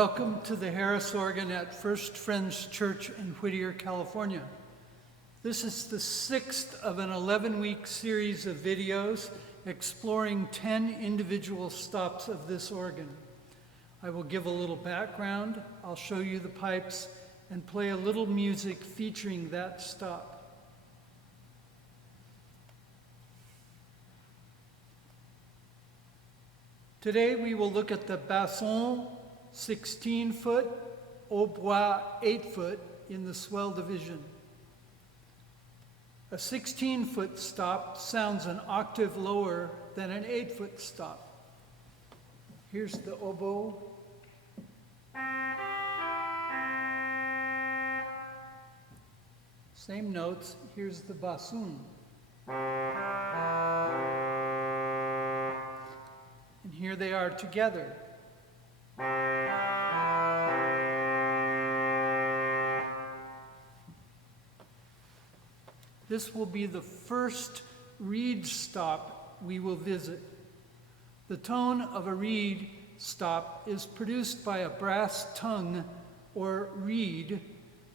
Welcome to the Harris organ at First Friends Church in Whittier, California. This is the 6th of an 11-week series of videos exploring 10 individual stops of this organ. I will give a little background, I'll show you the pipes, and play a little music featuring that stop. Today we will look at the Basson 16-foot, Hautbois 8-foot in the Swell division. A 16-foot stop sounds an octave lower than an 8-foot stop. Here's the oboe. Same notes, here's the bassoon. And here they are together. This will be the first reed stop we will visit. The tone of a reed stop is produced by a brass tongue or reed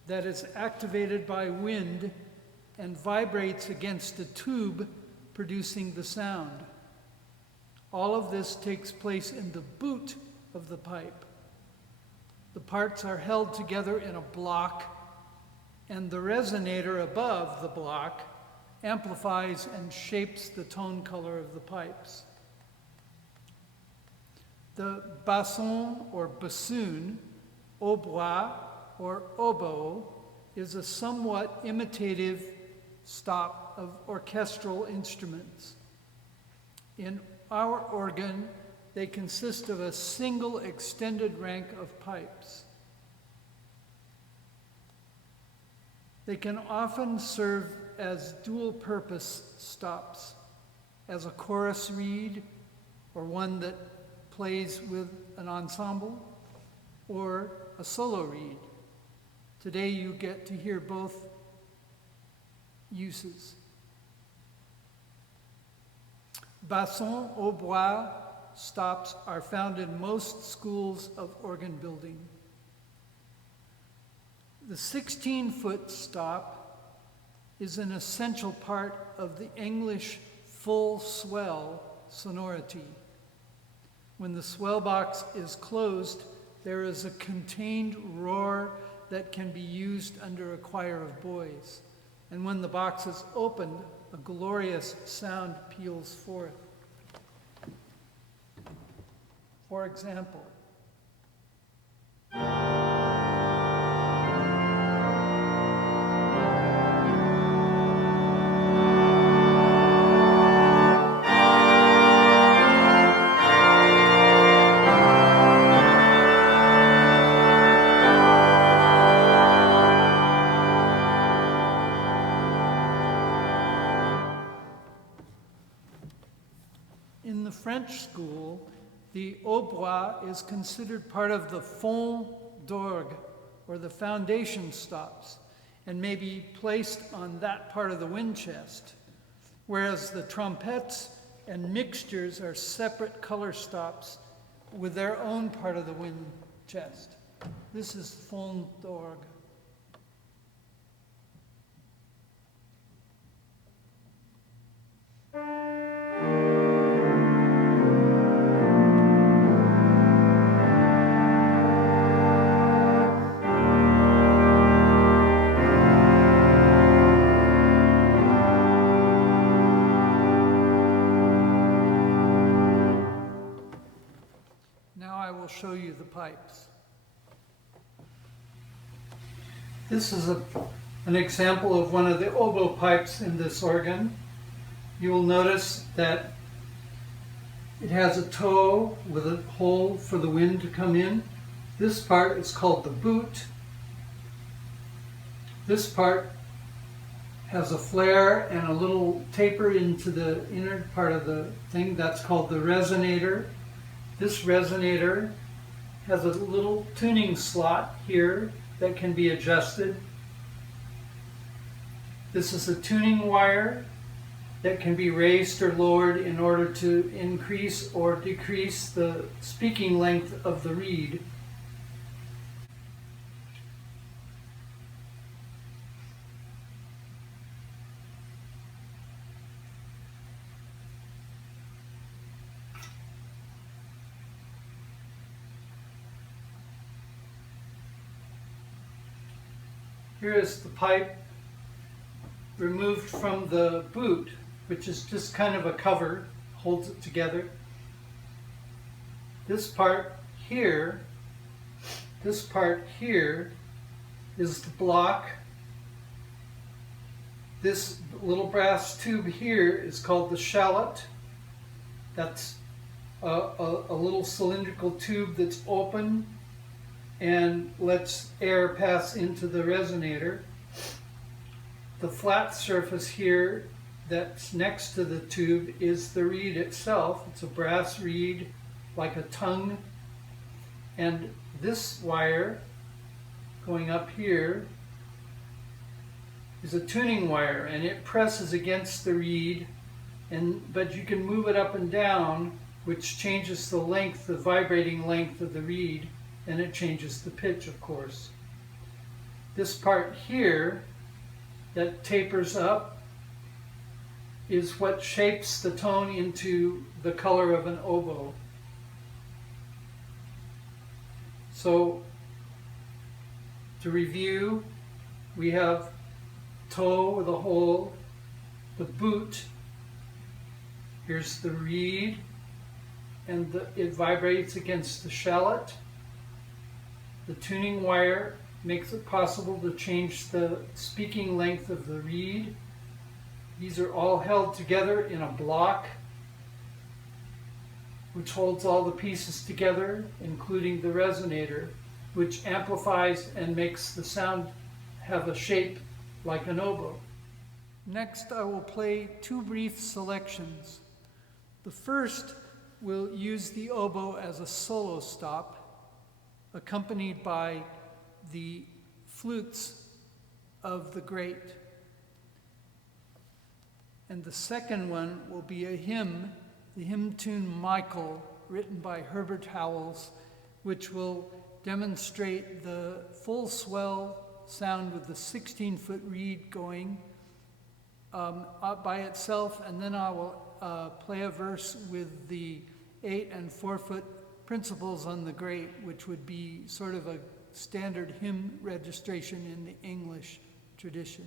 that is activated by wind and vibrates against a tube, producing the sound. All of this takes place in the boot of the pipe. The parts are held together in a block, and the resonator above the block amplifies and shapes the tone color of the pipes. The basson or bassoon, hautbois or oboe, is a somewhat imitative stop of orchestral instruments. In our organ, they consist of a single extended rank of pipes. They can often serve as dual-purpose stops, as a chorus reed, or one that plays with an ensemble, or a solo reed. Today you get to hear both uses. Basson hautbois stops are found in most schools of organ building. The 16-foot stop is an essential part of the English full swell sonority. When the swell box is closed, there is a contained roar that can be used under a choir of boys. And when the box is opened, a glorious sound peals forth. For example, in the French school, the hautbois is considered part of the fond d'orgue, or the foundation stops, and may be placed on that part of the wind chest, whereas the trompettes and mixtures are separate color stops with their own part of the wind chest. This is fond d'orgue. Show you the pipes. This is an example of one of the oboe pipes in this organ. You will notice that it has a toe with a hole for the wind to come in. This part is called the boot. This part has a flare and a little taper into the inner part of the thing. That's called the resonator. This resonator has a little tuning slot here that can be adjusted. This is a tuning wire that can be raised or lowered in order to increase or decrease the speaking length of the reed. Here is the pipe removed from the boot, which is just kind of a cover, holds it together. This part here is the block. This little brass tube here is called the shallot. That's a little cylindrical tube that's open and lets air pass into the resonator. The flat surface here that's next to the tube is the reed itself. It's a brass reed like a tongue. And this wire going up here is a tuning wire, and it presses against the reed, but you can move it up and down, which changes the length, the vibrating length of the reed, and it changes the pitch, of course. This part here that tapers up is what shapes the tone into the color of an oboe. So, to review, we have toe with a hole, the boot, here's the reed, and it vibrates against the shallot. The tuning wire makes it possible to change the speaking length of the reed. These are all held together in a block, which holds all the pieces together, including the resonator, which amplifies and makes the sound have a shape like an oboe. Next, I will play two brief selections. The first will use the oboe as a solo stop, accompanied by the flutes of the great. And the second one will be a hymn, the hymn tune Michael, written by Herbert Howells, which will demonstrate the full swell sound with the 16-foot reed going by itself, and then I will play a verse with the 8 and 4-foot principals on the great, which would be sort of a standard hymn registration in the English tradition.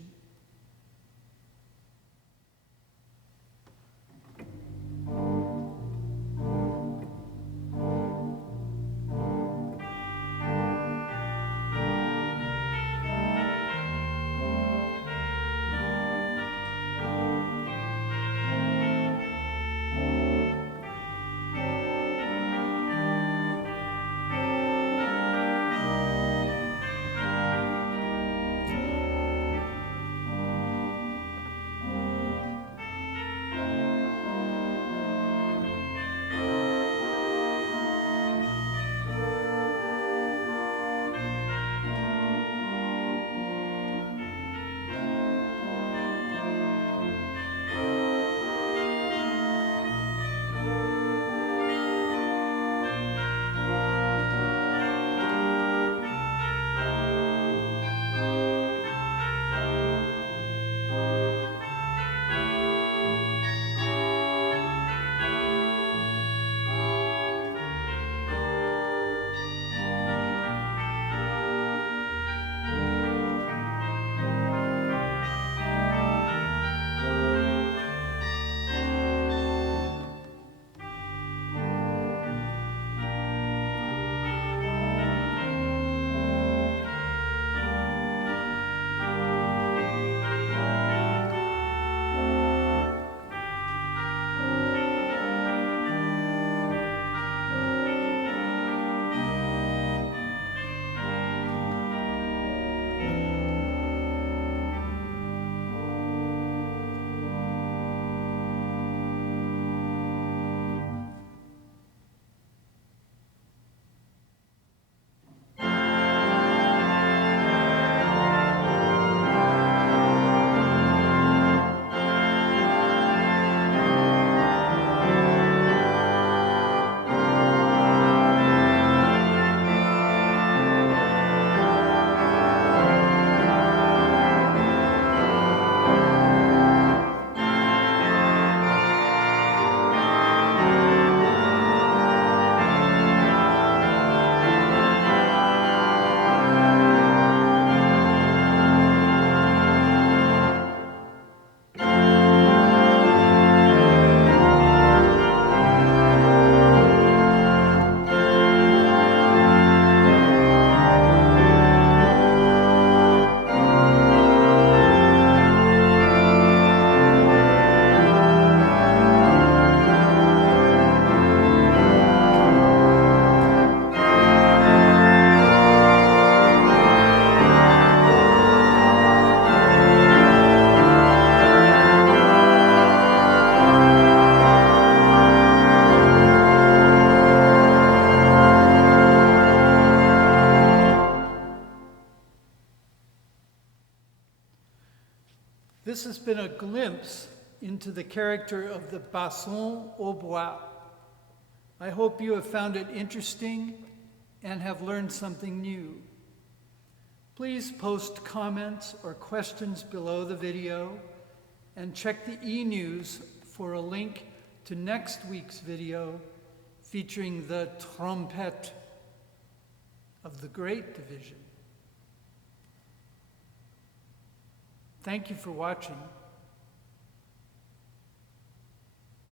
This has been a glimpse into the character of the Basson Hautbois. I hope you have found it interesting and have learned something new. Please post comments or questions below the video and check the e-news for a link to next week's video featuring the trompette of the Great Division. Thank you for watching.